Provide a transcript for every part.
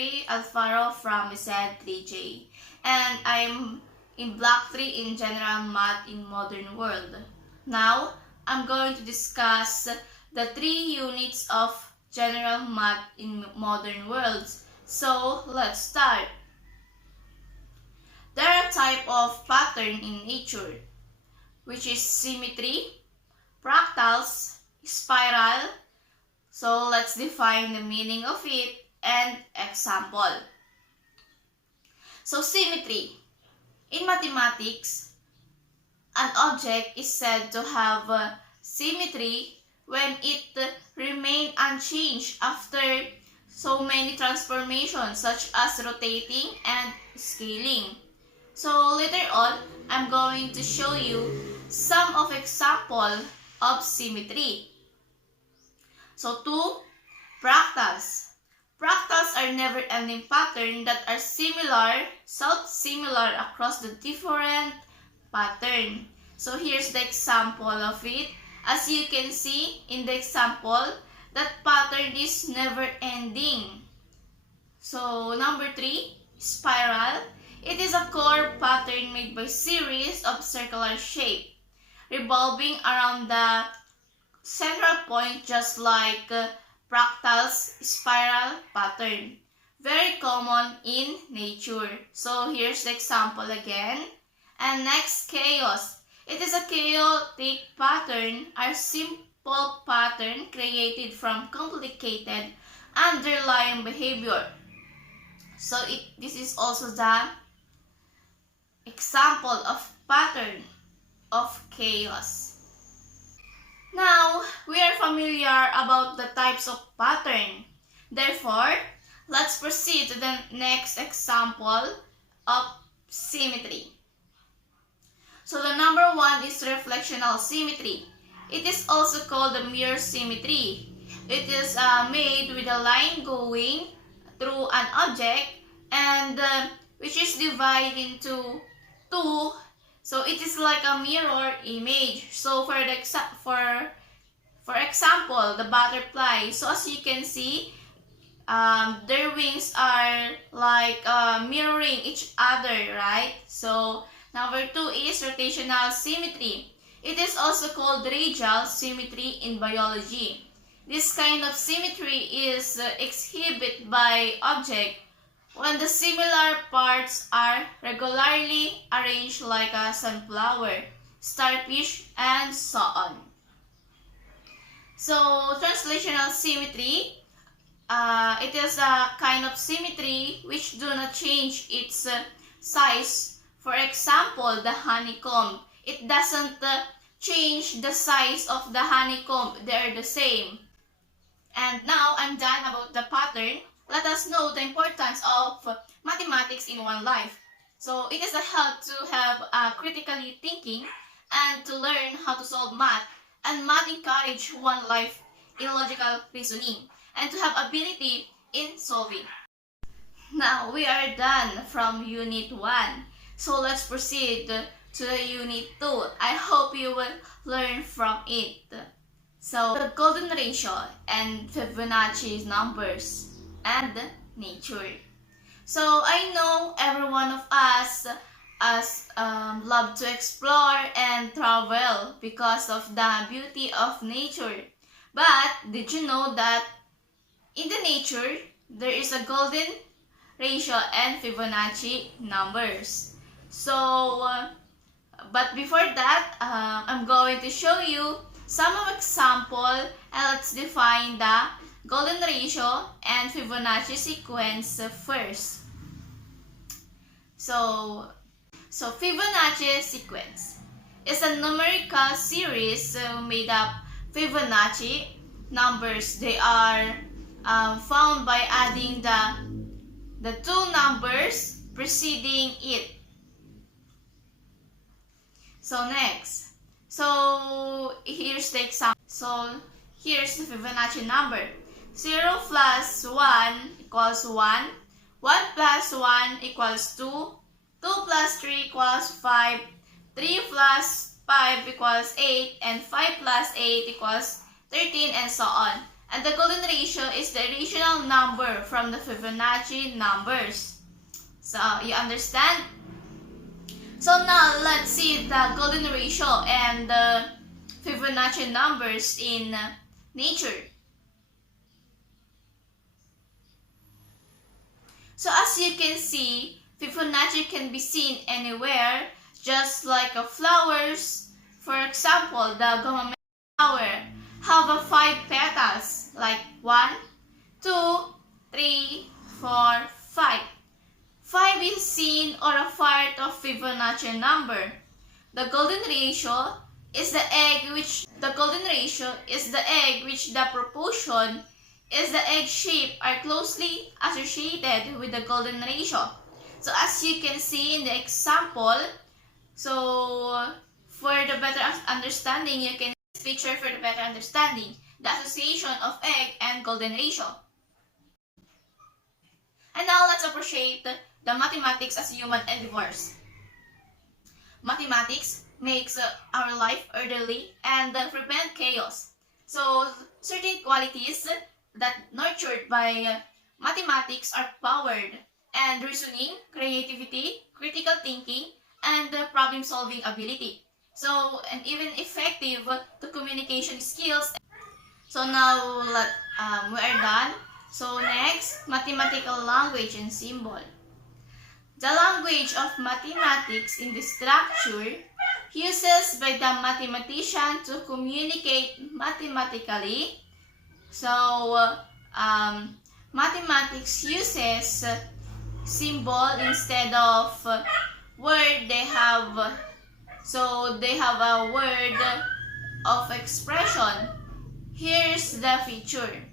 Mary Alfaro from SED 3J, and I'm in Block 3 in General Math in Modern World. Now, I'm going to discuss the 3 units of General Math in Modern Worlds. So, let's start. There are type of pattern in nature, which is symmetry, fractals, spiral. So let's define the meaning of it and example. So symmetry. In mathematics, an object is said to have symmetry when it remains unchanged after so many transformations such as rotating and scaling. So later on, I'm going to show you some of example of symmetry. So 2, fractals. Fractals are never-ending patterns that are similar, self-similar across the different pattern. So here's the example of it. As you can see in the example, that pattern is never-ending. So number 3, spiral. It is a core pattern made by series of circular shape, revolving around the central point just like fractals spiral pattern. Very common in nature. So here's the example again. And next, chaos. It is a chaotic pattern, a simple pattern created from complicated underlying behavior. So this is also the example of pattern of chaos. Now, we are familiar about the types of pattern. Therefore, let's proceed to the next example of symmetry. So the number 1 is reflectional symmetry. It is also called the mirror symmetry. It is made with a line going through an object and which is divided into 2. So it is like a mirror image. So for example, the butterfly. So as you can see, their wings are like mirroring each other, right? So number 2 is rotational symmetry. It is also called radial symmetry in biology. This kind of symmetry is exhibited by object when the similar parts are regularly arranged like a sunflower, starfish, and so on. So, translational symmetry, it is a kind of symmetry which do not change its size. For example, the honeycomb. It doesn't change the size of the honeycomb. They are the same. And now I'm done about the pattern. Let us know the importance of mathematics in one life. So it is a help to have critically thinking and to learn how to solve math. And math encourage one life in logical reasoning and to have ability in solving. Now we are done from Unit 1. So let's proceed to the Unit 2. I hope you will learn from it. So the golden ratio and Fibonacci numbers and nature. So I know every one of us love to explore and travel because of the beauty of nature. But did you know that in the nature there is a golden ratio and Fibonacci numbers? So but before that, I'm going to show you some of example and let's define the golden ratio and Fibonacci sequence first. So Fibonacci sequence is a numerical series made up Fibonacci numbers. They are found by adding the 2 numbers preceding it. So next, so here's the example. So here's the Fibonacci number. 0 plus 1 equals 1. 1 plus 1 equals 2. 2 plus 3 equals 5. 3 plus 5 equals 8. And 5 plus 8 equals 13 and so on. And the golden ratio is the original number from the Fibonacci numbers. So, you understand? So now, let's see the golden ratio and the Fibonacci numbers in nature. So as you can see, Fibonacci can be seen anywhere, just like flowers. For example, the gumamela flower have 5 petals, like 1, 2, 3, 4, 5. 5 is seen or a part of Fibonacci number. The golden ratio is the egg which the proportion is the egg shape are closely associated with the golden ratio. So as you can see in the example, so for the better understanding, you can see this picture for the better understanding the association of egg and golden ratio. And now let's appreciate the mathematics as human endeavors. Mathematics makes our life orderly and prevent chaos. So certain qualities that nurtured by mathematics are powered and reasoning, creativity, critical thinking, and problem-solving ability. So, and even effective to communication skills. So now we are done. So next, mathematical language and symbol. The language of mathematics in the structure uses by the mathematician to communicate mathematically. So, mathematics uses symbol instead of word. They have a word of expression. Here's the feature.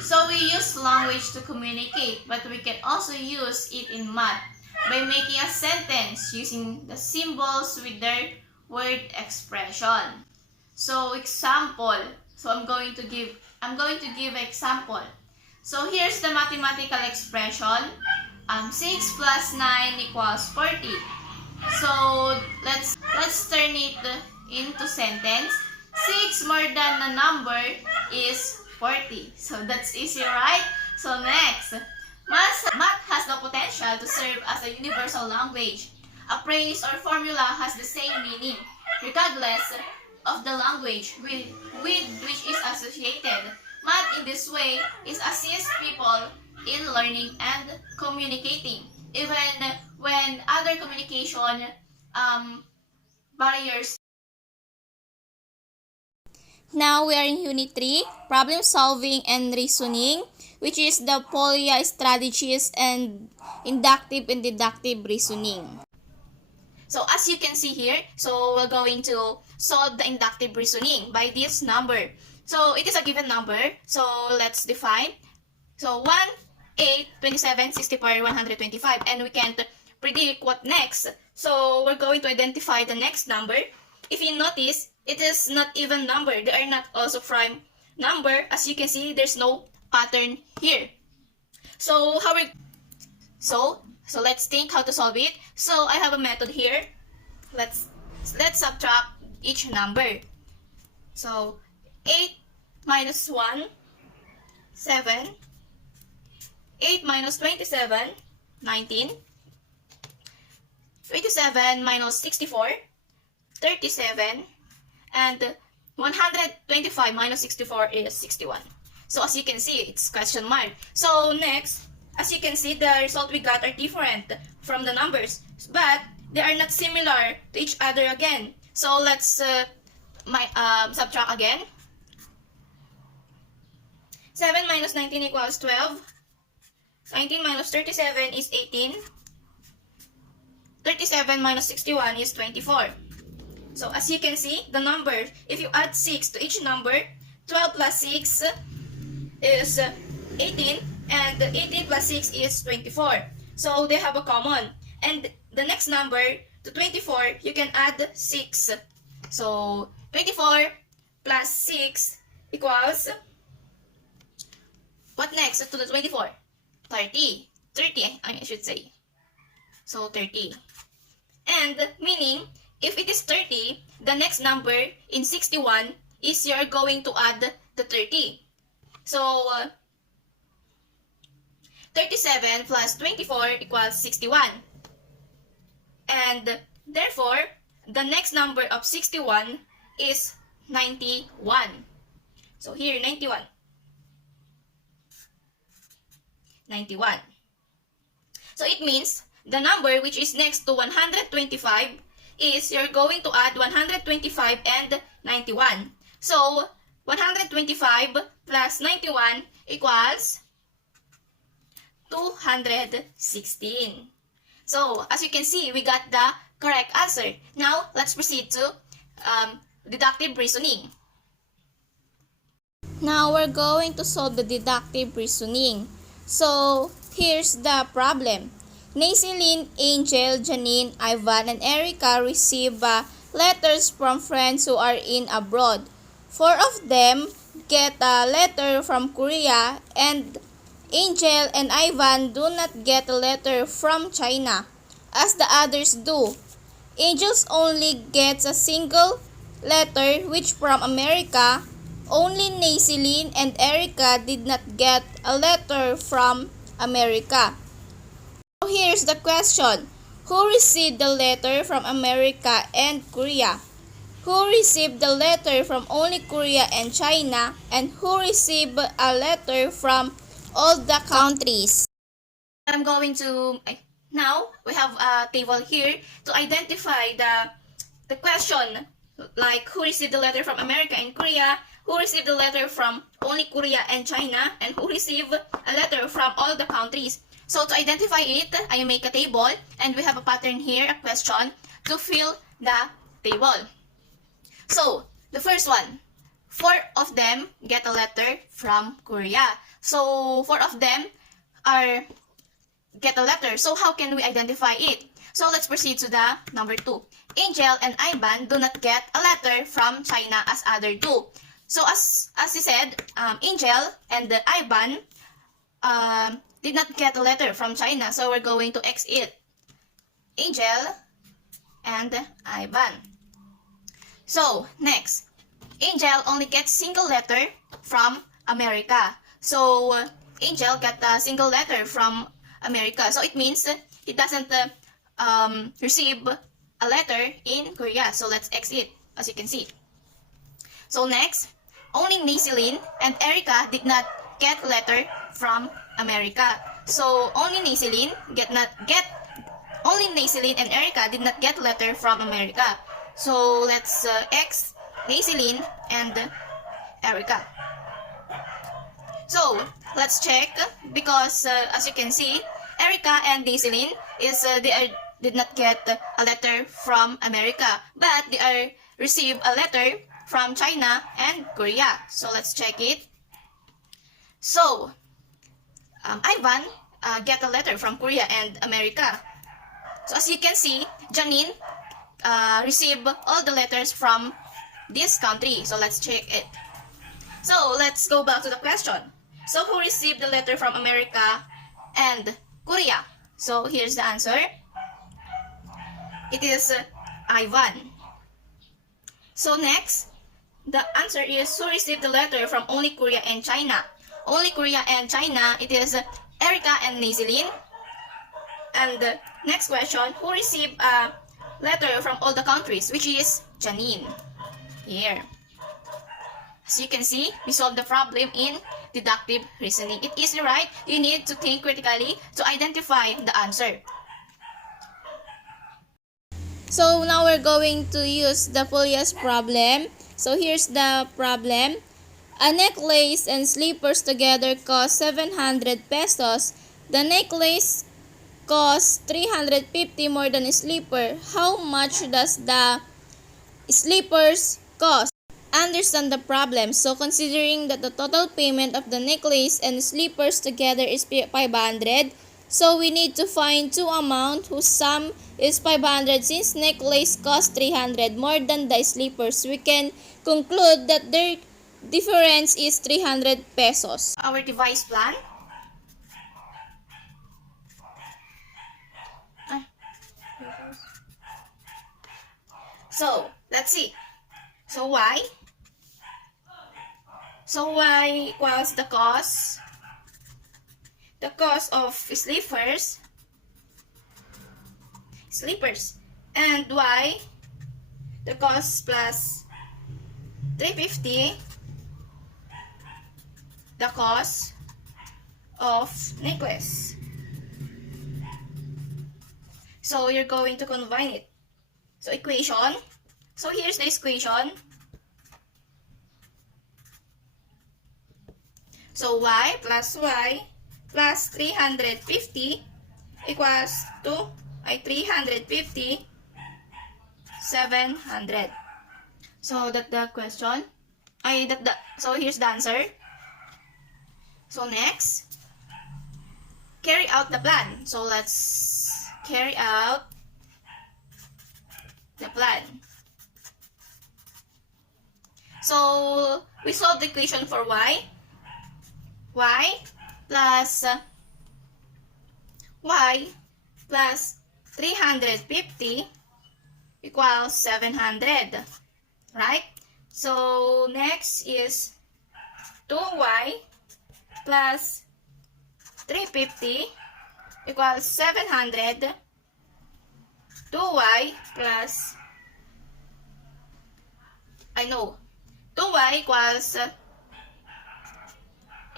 So we use language to communicate, but we can also use it in math by making a sentence using the symbols with their word expression. So example. So I'm going to give example. So here's the mathematical expression. 6 plus 9 equals 40. So let's turn it into sentence. 6 more than a number is 40. So that's easy, right? So next, math has the potential to serve as a universal language. A phrase or formula has the same meaning, regardless of the language with which is associated. Math in this way is assist people in learning and communicating, even when other communication barriers. Now we are in Unit 3, Problem Solving and Reasoning, which is the polya strategies and inductive and deductive reasoning. So as you can see here, so we're going to solve the inductive reasoning by this number. So it is a given number, so let's define. So 1, 8, 27, 64, 125, and we can't predict what next. So we're going to identify the next number. If you notice, it is not even number. They are not also prime number. As you can see, there's no pattern here. So so let's think how to solve it. So I have a method here. Let's subtract each number. So 8 minus 1, 7. 8 minus 27, 19. 27 minus 64, 37. And 125 minus 64 is 61. So as you can see, it's question mark. So next, as you can see, the result we got are different from the numbers, but they are not similar to each other again. So let's subtract again. 7 minus 19 equals 12. 19 minus 37 is 18. 37 minus 61 is 24. So as you can see, the number, if you add 6 to each number, 12 plus 6 is 18, and 18 plus 6 is 24. So they have a common. And the next number, to 24, you can add 6. So 24 plus 6 equals, what next to the 24? 30. 30, I should say. So 30. And meaning, if it is 30, the next number in 61 is you're going to add the 30. So 37 plus 24 equals 61. And therefore, the next number of 61 is 91. So here, 91. 91. So it means the number which is next to 125 is you're going to add 125 and 91. So 125 plus 91 equals 216. So as you can see, we got the correct answer. Now let's proceed to deductive reasoning. Now we're going to solve the deductive reasoning. So here's the problem. Naiceline, Angel, Janine, Ivan, and Erica receive letters from friends who are in abroad. 4 of them get a letter from Korea, and Angel and Ivan do not get a letter from China, as the others do. Angel only gets a single letter, which from America. Only Naiceline and Erica did not get a letter from America. So here's the question. Who received the letter from America and Korea? Who received the letter from only Korea and China? And who received a letter from all the countries? I'm going to, now we have a table here to identify the question, like who received the letter from America and Korea, who received the letter from only Korea and China, and who received a letter from all the countries. So to identify it, I make a table, and we have a pattern here, a question, to fill the table. So, the first one, 4 of them get a letter from Korea. So, 4 of them get a letter. So, how can we identify it? So, let's proceed to the number 2. Angel and Ivan do not get a letter from China as other do. So, as he said, Angel and Ivan did not get a letter from China. So, we're going to X it. Angel and Ivan. So, next. Angel only gets single letter from America. So, Angel got a single letter from America. So, it means he doesn't receive a letter in Korea. So, let's X it, as you can see. So, next. Only Naiceline and Erica did not get letter from America. So, only Naiceline and Erica did not get letter from America. So, let's X Naiceline and Erica. So, let's check because as you can see, Erica and Naiceline did not get a letter from America, but they are received a letter from China and Korea. So, let's check it. So, Ivan get a letter from Korea and America. So, as you can see, Janine received all the letters from this country. So, let's check it. So, let's go back to the question. So, who received the letter from America and Korea? So, here's the answer. It is Ivan. So, next, the answer is who received the letter from only Korea and China. Only Korea and China, it is Erica and Naiceline. And the next question, who received a letter from all the countries, which is Janine. Here. As you can see, we solved the problem in deductive reasoning. It is right. You need to think critically to identify the answer. So now we're going to use the Folia's problem. So here's the problem. A necklace and slippers together cost 700 pesos. The necklace costs 350 more than a slipper. How much does the slippers cost? Understand the problem. So considering that the total payment of the necklace and slippers together is 500, so we need to find two amounts whose sum is 500. Since necklace costs 300 more than the slippers, we can conclude that their difference is 300 pesos. Our device plan. So, let's see. So, y equals the cost of sleepers, and y, the cost plus 350, the cost of necklace. So you're going to combine it. So equation. So here's the equation. So y plus 350 equals to 350 700. So that's the question. So here's the answer. So next, carry out the plan. So let's carry out the plan. So we solve the equation for y. Y plus 350 equals 700, right? So next is 2y plus 350 equals 700. 2y plus 2y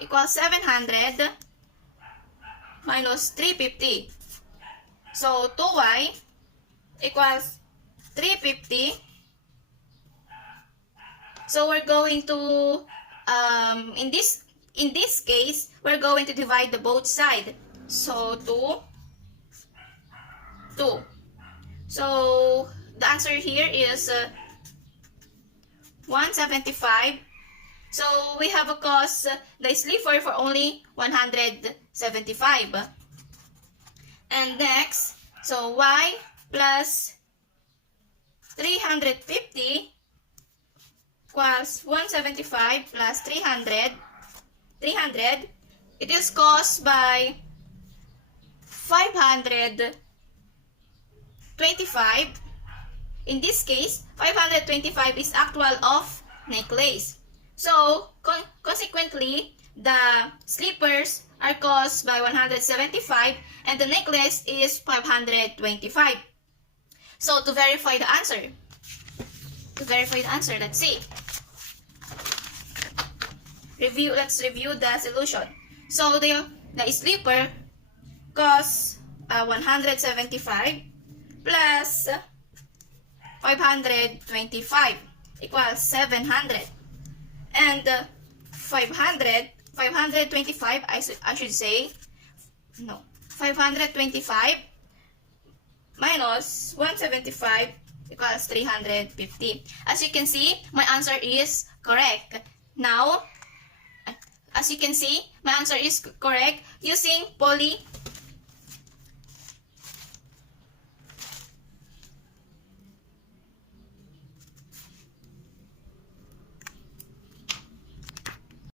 equals 700 minus 350. So 2y equals 350. So we're going to in this case we're going to divide the both side. So 2. So the answer here is 175. So we have a cost the sleeper for only 175. And next, so y plus 350 equals 175 plus 300. It is cost by 525. In this case, 525 is actual of necklace. So, consequently, the slippers are cost by 175 and the necklace is 525. So, to verify the answer, let's see. Let's review the solution. So, the slipper costs 175 plus 525 equals 700. And 525, I should say, no, 525 minus 175 equals 350. As you can see, my answer is correct. Now, as you can see, my answer is correct using poly